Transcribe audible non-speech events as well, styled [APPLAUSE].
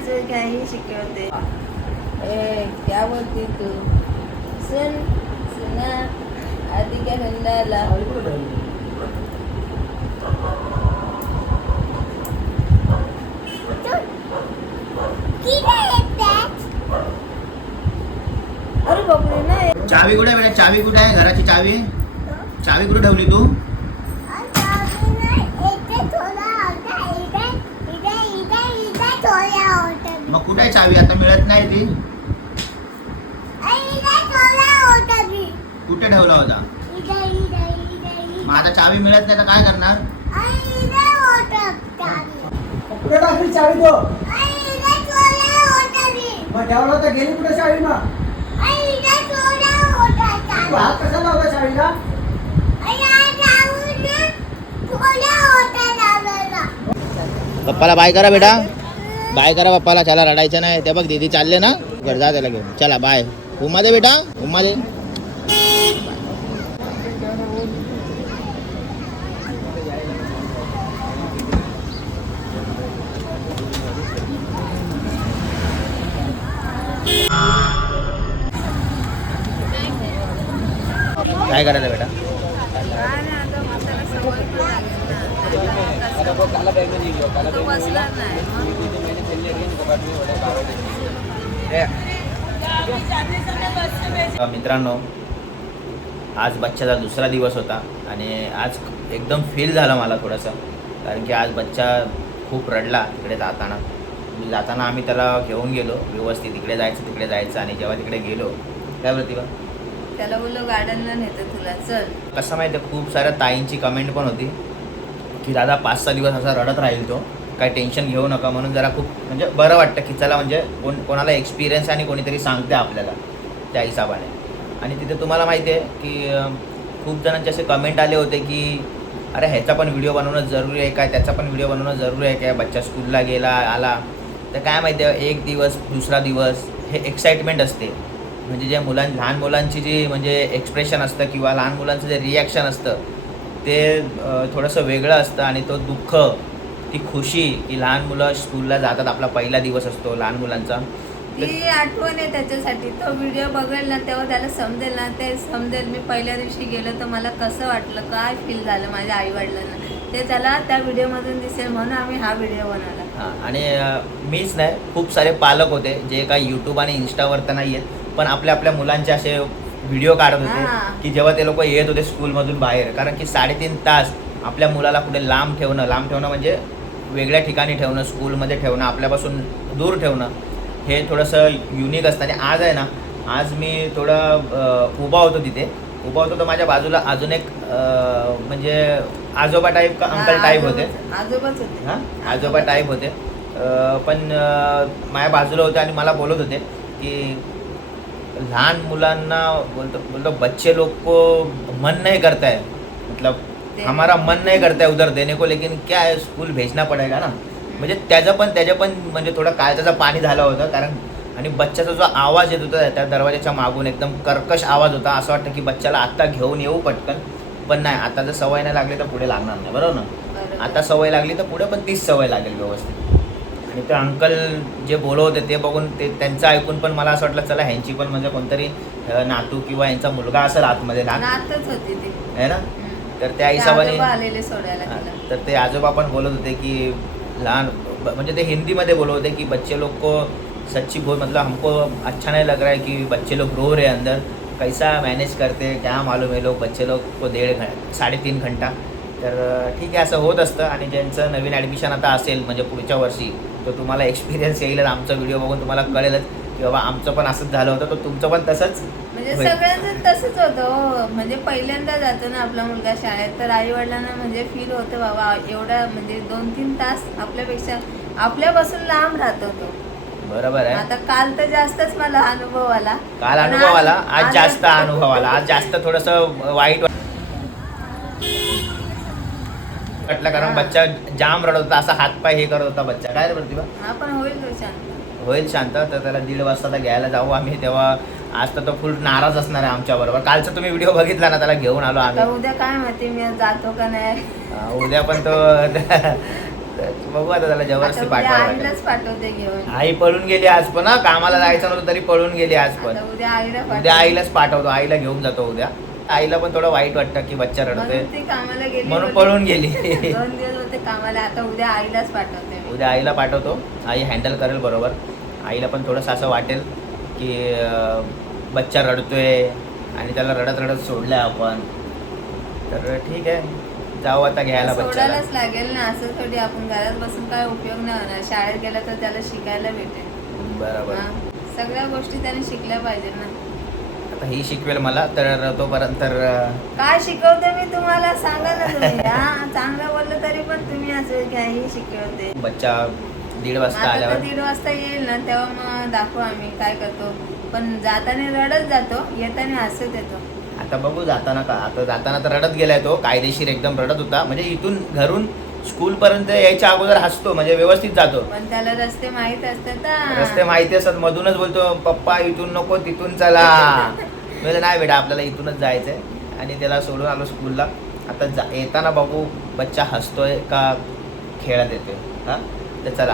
माझं काही शिकवते. ए क्या बोलते तू. सुन सुना आधी क्या धंदाला अरे बापरे नाही. चावी कुठे आहे? बेटा चावी कुठे आहे? घराची चावी? चावी कुठे ठेवली तू? मग कुठे चावी? आता मिळत नाही ती. कुठे ठेवला होता? मग आता चावी मिळत नाही तर काय करणार? कुठे टाकली चावी तो? मग ठेवला तर गेली कुठे चावी. मग तू हात कसा लावला चावीला? पप्पाला बाय करा बेटा. बाय करा पप्पाला चला रडायचं नाही. ते बघ दीदी चालले ना. घर जा त्याला घेऊन. चला बाय. उमा दे बेटा उमा दे. काय करायचं बेटा? बसला नाही. मित्रांनो आज बच्चाचा दुसरा दिवस होता आणि आज एकदम फील झालं मला थोडंसं कारण की आज बच्चा खूप रडला तिकडे जाताना. जाताना आम्ही त्याला घेऊन गेलो व्यवस्थित इकडे जायचं तिकडे जायचं आणि जेव्हा तिकडे गेलो काय प्रतिभा त्याला बोललो गार्डनला नेतो तुला चल. कसं माहिती खूप साऱ्या ताईंची कमेंट पण होती की दादा पाच सहा दिवस असा रडत राहील तो. काय टेन्शन घेऊ नका म्हणून जरा खूप म्हणजे बरं वाटतं की चला म्हणजे कोण कोणाला एक्सपिरियन्स आणि कोणीतरी सांगते आपल्याला त्या हिसाबाने. आणि तिथे तुम्हाला माहिती आहे की खूप जणांचे असे कमेंट आले होते की अरे ह्याचा पण व्हिडिओ बनवणं जरुरी आहे काय त्याचा पण व्हिडिओ बनवणं जरुरी आहे काय बच्चा स्कूलला गेला आला. तर काय माहिती आहे एक दिवस दुसरा दिवस हे एक्साइटमेंट असते. म्हणजे जे मुलां लहान मुलांची जी म्हणजे एक्सप्रेशन असतं किंवा लहान मुलांचं जे रिॲक्शन असतं ते थोडंसं वेगळं असतं आणि तो दुःख ती खुशी की लहान मुलं स्कूलला जातात आपला पहिला दिवस असतो लहान मुलांचा. ती आठवण आहे त्याच्यासाठी. तो व्हिडिओ बघेल ना तेव्हा त्याला समजेल ना ते समजेल मी पहिल्या दिवशी गेलो तर मला कसं वाटलं काय फील झालं माझ्या आई वडिलांना ते त्याला त्या व्हिडिओमधून दिसेल म्हणून आम्ही हा व्हिडिओ बनवला. हां आणि मीच नाही खूप सारे पालक होते जे काही यूट्यूब आणि इंस्टावर तर नाही आहेत पण आपल्या आपल्या मुलांचे असे व्हिडिओ काढत. होते की जेव्हा ते लोक येत होते स्कूलमधून बाहेर कारण की साडेतीन तास आपल्या मुलाला कुठे लांब ठेवणं लांब ठेवणं म्हणजे वेगळ्या ठिकाणी ठेवणं स्कूलमध्ये ठेवणं आपल्यापासून दूर ठेवणं हे थोडंसं युनिक असतं. आणि आज आहे ना आज मी थोडं उभा होतो तिथे. उभा होतो तर माझ्या बाजूला अजून एक म्हणजे आजोबा टाईप का अंकल टाईप होते. आजोबाच- होते. हां? आजोबा टाईप होते. पण माझ्या बाजूला होते आणि मला बोलत होते की लहान मुलांना बोलतो बोलतो बच्चे लोग को मन नहीं करता है मतलब हमारा मन नहीं करता है उधर देने को लेकिन क्या है स्कूल भेजना पडेगा ना? म्हणजे त्याचं पण त्याच्या पण म्हणजे थोडं काळजाचं पाणी झालं होतं कारण आणि बच्चाचा जो आवाज येत होता त्या दरवाजाच्या मागून एकदम कर्कश आवाज होता. असं वाटतं की बच्चाला आत्ता घेऊन येऊ पटकन पण नाही आता जर सवय नाही लागली तर पुढे लागणार नाही बरोबर ना. आता सवय लागली तर पुढे पण तीच सवय लागेल व्यवस्थित. आणि ते अंकल जे बोलत होते ते बघून ते त्यांचं ऐकून पण मला असं वाटलं चला ह्यांची पण म्हणजे कोणतरी नातू किंवा यांचा मुलगा असेल आतमध्ये ती. आहे ना. तर त्या हिशोबाने आलेले सोडायला तर ते आजोबा पण बोलत होते की लहान म्हणजे ते हिंदीमध्ये बोलत होते की बच्चे लोग को सच्ची बोल मतलब हमको अच्छा नहीं लग रहा है कि बच्चे लोग रो रहे अंदर। कैसा मैनेज करते क्या मालूम है लोग बच्चे लोग को डेढ़ घं साडेतीन घंटा। तर ठीक आहे असं होत असतं. आणि ज्यांचं नवीन ॲडमिशन आता असेल म्हणजे पुढच्या वर्षी तर तुम्हाला एक्सपिरियन्स येईलच. आमचा व्हिडिओ बघून तुम्हाला कळेलच. की बाबा आमचं पण असंच झालं होतं तर तुमचं पण तसंच म्हणजे होईल. सगळ्यांचं तसंच होतं हो. म्हणजे पहिल्यांदा जातो ना आपला मुलगा शाळेत तर आई वडिलांना म्हणजे फील होतं बाबा एवढा म्हणजे दोन तीन तास आपल्यापेक्षा आपल्यापासून लांब राहतो तो. बरोबर आहे. आता काल तर जास्तच मला अनुभव आला. काल अनुभव आला आज जास्त अनुभव आला. आज जास्त थोडस वाईट वाटलं. कारण. बच्चा जाम रडत होता असा हातपाय हे करत होता बच्चा. काय रे प्रतिभा? हा पण होईल तो शांत. होईल शांत तर त्याला दीड वाजता तर घ्यायला जाऊ आम्ही. तेव्हा आज तर तो फुल नाराज असणार आहे आमच्या बरोबर कालचा तुम्ही व्हिडिओ बघितला ना त्याला घेऊन आलो आता आम्ही उद्या काय माहिती मी जातो का नाही? उद्या पण तो [LAUGHS] बघू आता त्याला जबरदस्ती घेऊन. आई पळून गेली आज पण कामाला जायचं नव्हतं तरी पळून गेली आज पण. उद्या आईला उद्या पाठवते. आईलाच पाठवतो. आईला घेऊन जातो उद्या. आईला पण थोडं वाईट वाटतं की बच्चा रडतोय. म्हणून ती कामाला गेली म्हणून होती. पळून गेली. दोन दिवस होते कामाला. आता उद्या आईलाच पाठवते. उद्या आईला पाठवतो. आई हँडल करेल बरोबर. आईला पण थोडंसं असं वाटेल की बच्चा रडतोय आणि त्याला रडत रडत सोडलं आपण. तर ठीक आहे. जाऊ आता घ्यायला बच्चाला. सोडायलाच लागेल ना. असं थोडी आपण घरात बसून काय उपयोग नाही होणार. शाळेत गेला तर त्याला शिकायला भेटेल. बरोबर. हा. सगळ्या गोष्टी त्याने शिकल्या पाहिजे ना. आता ही शिकवेल मला तर तोपर्यंत तर काय शिकवते मी तुम्हाला? सांगा ना तुम्ही. हा चांगलं शिकवते. बच्चा दीड वाजता आल्यावर दीड वाजता येईल ना तेव्हा मग दाखवू आम्ही काय करतो. पण जाताना रडत जातो येताना हसत येतो. आता बघू जाताना का आता जाताना तर रडत गेलाय तो कायदेशीर एकदम रडत होता. म्हणजे इथून घरून स्कूल पर्यंत यायच्या अगोदर हसतो म्हणजे व्यवस्थित जातो. पण त्याला रस्ते माहीत असतात ना. रस्ते माहिती असतात मधूनच बोलतो पप्पा इथून नको तिथून चला. [LAUGHS] म्हणजे नाही बेटा आपल्याला इथूनच जायचंय. आणि त्याला सोडून आलो स्कूलला. आता जा येताना बघू बच्चा हसतोय का खेळत येतोय? हां? तर चला.